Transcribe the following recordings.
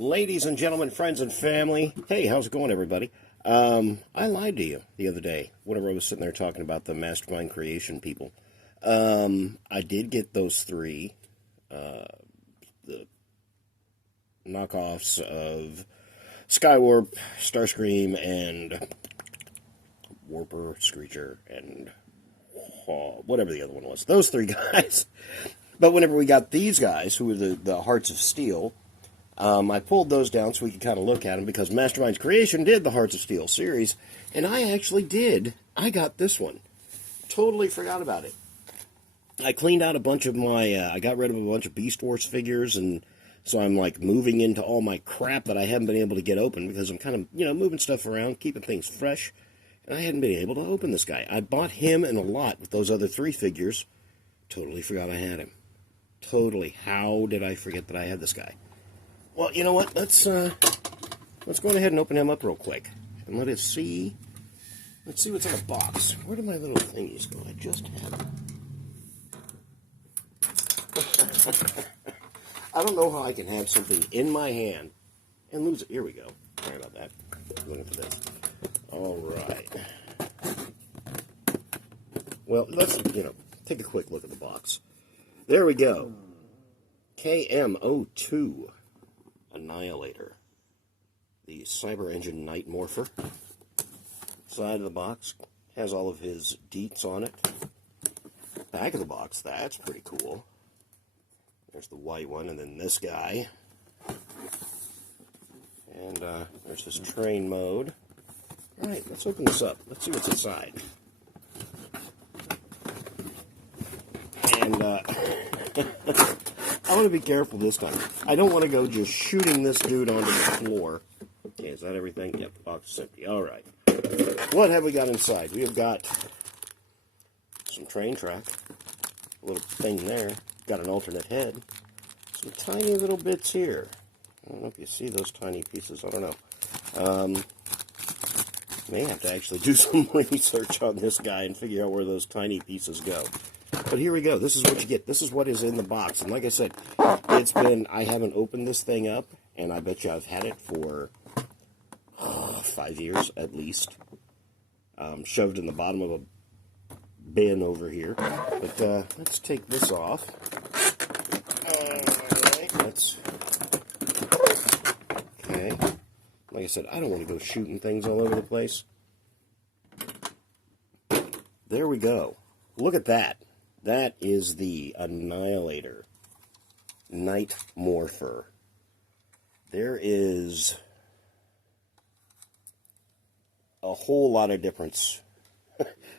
Ladies and gentlemen, friends and family, hey, how's it going, everybody? I lied to you the other day whenever I was sitting there talking about the Mastermind Creation people. I did get those three, the knockoffs of Skywarp, Starscream, and Warper, Screecher, and whatever the other one was. Those three guys. But whenever we got these guys, who were the Hearts of Steel, I pulled those down so we could kind of look at them, because Mastermind Creation did the Hearts of Steel series, and I actually did. I got this one. Totally forgot about it. I cleaned out a bunch of my, I got rid of a bunch of Beast Wars figures, and so I'm like moving into all my crap that I haven't been able to get open, because I'm kind of, moving stuff around, keeping things fresh, and I hadn't been able to open this guy. I bought him in a lot with those other three figures. Totally forgot I had him. Totally. How did I forget that I had this guy? Well, you know what? Let's go ahead and open him up real quick, and let's see what's in the box. Where do my little thingies go? I just had them. I don't know how I can have something in my hand and lose it. Here we go. Sorry about that. Looking for this. All right. Well, let's take a quick look at the box. There we go. KM02 Annihilator. The Cyber Engine Knight Morpher. Side of the box has all of his deets on it. Back of the box, that's pretty cool. There's the white one, and then this guy. And there's his train mode. Alright, let's open this up. Let's see what's inside. And I want to be careful this time. I don't want to go just shooting this dude onto the floor. Okay, is that everything? Yep, the box is empty. Alright. What have we got inside? We have got some train track. A little thing there. Got an alternate head. Some tiny little bits here. I don't know if you see those tiny pieces. I don't know. May have to actually do some research on this guy and figure out where those tiny pieces go. But here we go. This is what you get. This is what is in the box. And like I said, I haven't opened this thing up, and I bet you I've had it for 5 years at least. Shoved in the bottom of a bin over here. But let's take this off. Okay. Like I said, I don't want to go shooting things all over the place. There we go. Look at that. That is the Annihilator Knight Morpher. There is a whole lot of difference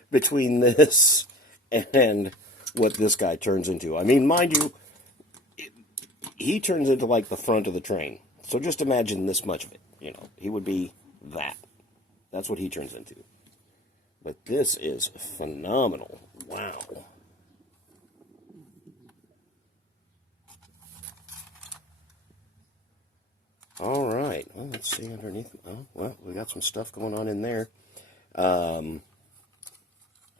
between this and what this guy turns into. I mean, mind you, he turns into like the front of the train. So just imagine this much of it. He would be that. That's what he turns into. But this is phenomenal. Wow. All right. Well, let's see underneath. Oh, well, we got some stuff going on in there. I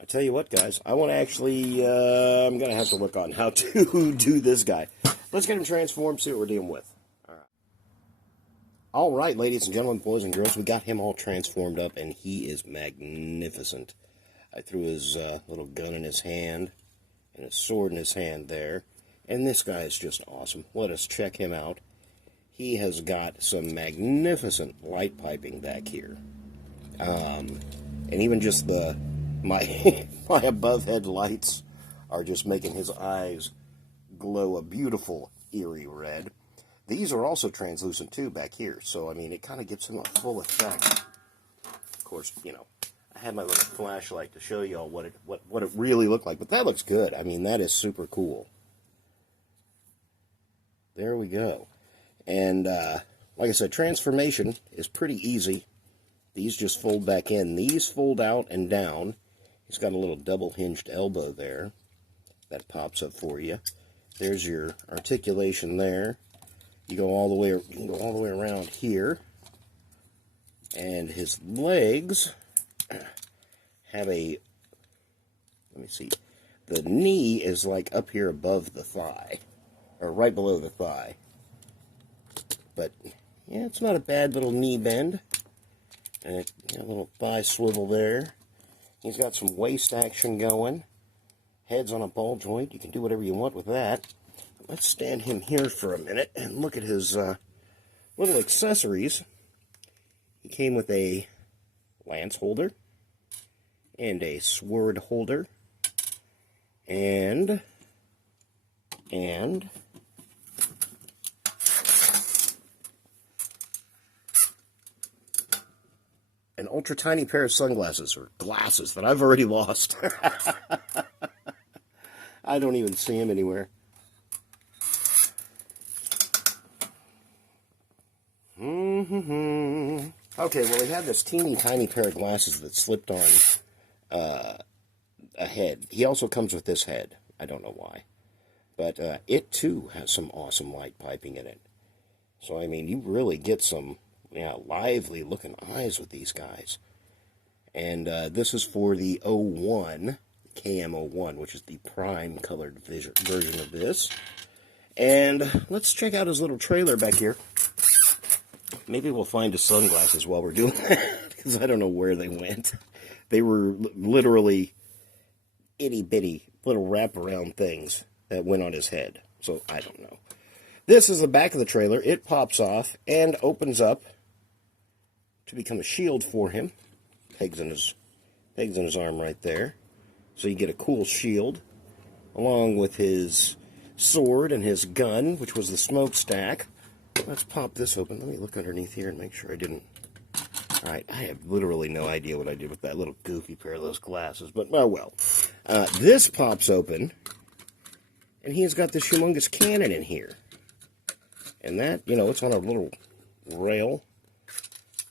tell you what, guys. I want to actually, I'm going to have to look on how to do this guy. Let's get him transformed, see what we're dealing with. All right, ladies and gentlemen, boys and girls, we got him all transformed up, and he is magnificent. I threw his little gun in his hand and his sword in his hand there, and this guy is just awesome. Let us check him out. He has got some magnificent light piping back here, and even just my above head lights are just making his eyes glow a beautiful eerie red. These are also translucent too back here, so I mean it kind of gives him a full effect. Of course, I had my little flashlight to show y'all what it really looked like, but that looks good. I mean, that is super cool. There we go. And like I said, transformation is pretty easy. These just fold back in. These fold out and down. He's got a little double hinged elbow there that pops up for you. There's your articulation there. You can go all the way around here, and his legs have a, let me see, the knee is like up here above the thigh, or right below the thigh, but yeah, it's not a bad little knee bend. And a little thigh swivel there. He's got some waist action going. Head's on a ball joint. You can do whatever you want with that. Let's stand him here for a minute and look at his little accessories. He came with a lance holder and a sword holder and an ultra tiny pair of sunglasses, or glasses, that I've already lost. I don't even see him anywhere. Okay, well, he had this teeny tiny pair of glasses that slipped on a head. He also comes with this head. I don't know why. But it, too, has some awesome light piping in it. So, I mean, you really get some lively-looking eyes with these guys. And this is for the 01, KM01, which is the prime-colored version of this. And let's check out his little trailer back here. Maybe we'll find his sunglasses while we're doing that, because I don't know where they went. They were literally itty-bitty little wraparound things that went on his head. So, I don't know. This is the back of the trailer. It pops off and opens up to become a shield for him. Pegs in his arm right there. So you get a cool shield, along with his sword and his gun, which was the smokestack. Let's pop this open. Let me look underneath here and make sure I didn't... Alright, I have literally no idea what I did with that little goofy pair of those glasses, but, oh well. This pops open, and he's got this humongous cannon in here. And that, it's on a little rail.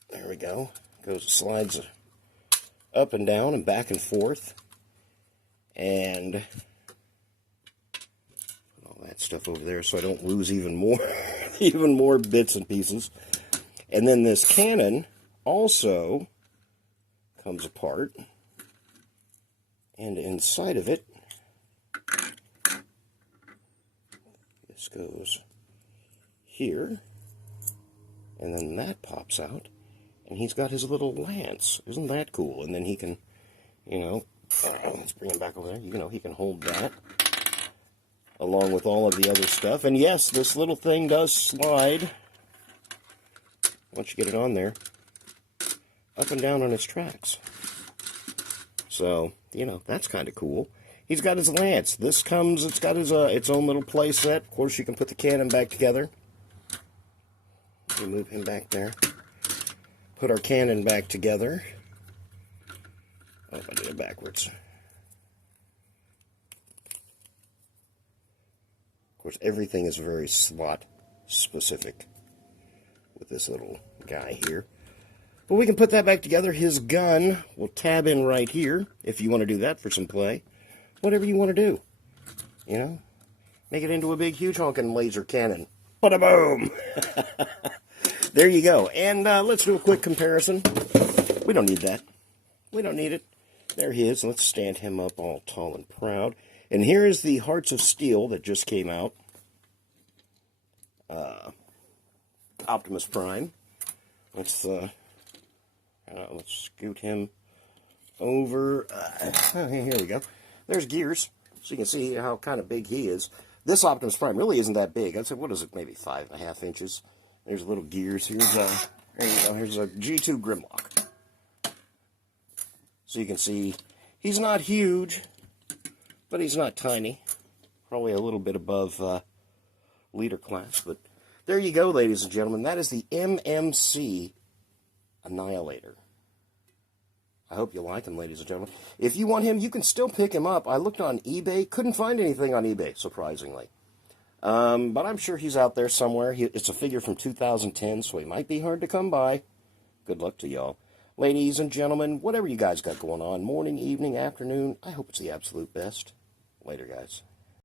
There we go. Slides up and down and back and forth. And all that stuff over there so I don't lose even more bits and pieces. And then this cannon also comes apart. And inside of it, this goes here, and then that pops out, and he's got his little lance. Isn't that cool? And then he can, let's bring him back over there. He can hold that along with all of the other stuff. And yes, this little thing does slide, once you get it on there, up and down on its tracks. So, that's kind of cool. He's got his lance. It's got its own little play set. Of course, you can put the cannon back together. We move him back there. Put our cannon back together. Oh, I did it backwards. Of course, everything is very slot specific with this little guy here. But we can put that back together. His gun will tab in right here if you want to do that for some play. Whatever you want to do. Make it into a big, huge honking laser cannon. Bada-boom! There you go. And let's do a quick comparison. We don't need that. We don't need it. There he is. Let's stand him up all tall and proud. And here is the Hearts of Steel that just came out. Optimus Prime. Let's scoot him over. Here we go. There's gears, so you can see how kind of big he is. This Optimus Prime really isn't that big. I'd say, what is it, maybe 5.5 inches. There's little gears. There you go. Here's a G2 Grimlock. So you can see he's not huge, but he's not tiny. Probably a little bit above leader class. But there you go, ladies and gentlemen. That is the MMC Annihilator. I hope you like him, ladies and gentlemen. If you want him, you can still pick him up. I looked on eBay. Couldn't find anything on eBay, surprisingly. But I'm sure he's out there somewhere. It's a figure from 2010, so he might be hard to come by. Good luck to y'all. Ladies and gentlemen, whatever you guys got going on, morning, evening, afternoon, I hope it's the absolute best. Later, guys.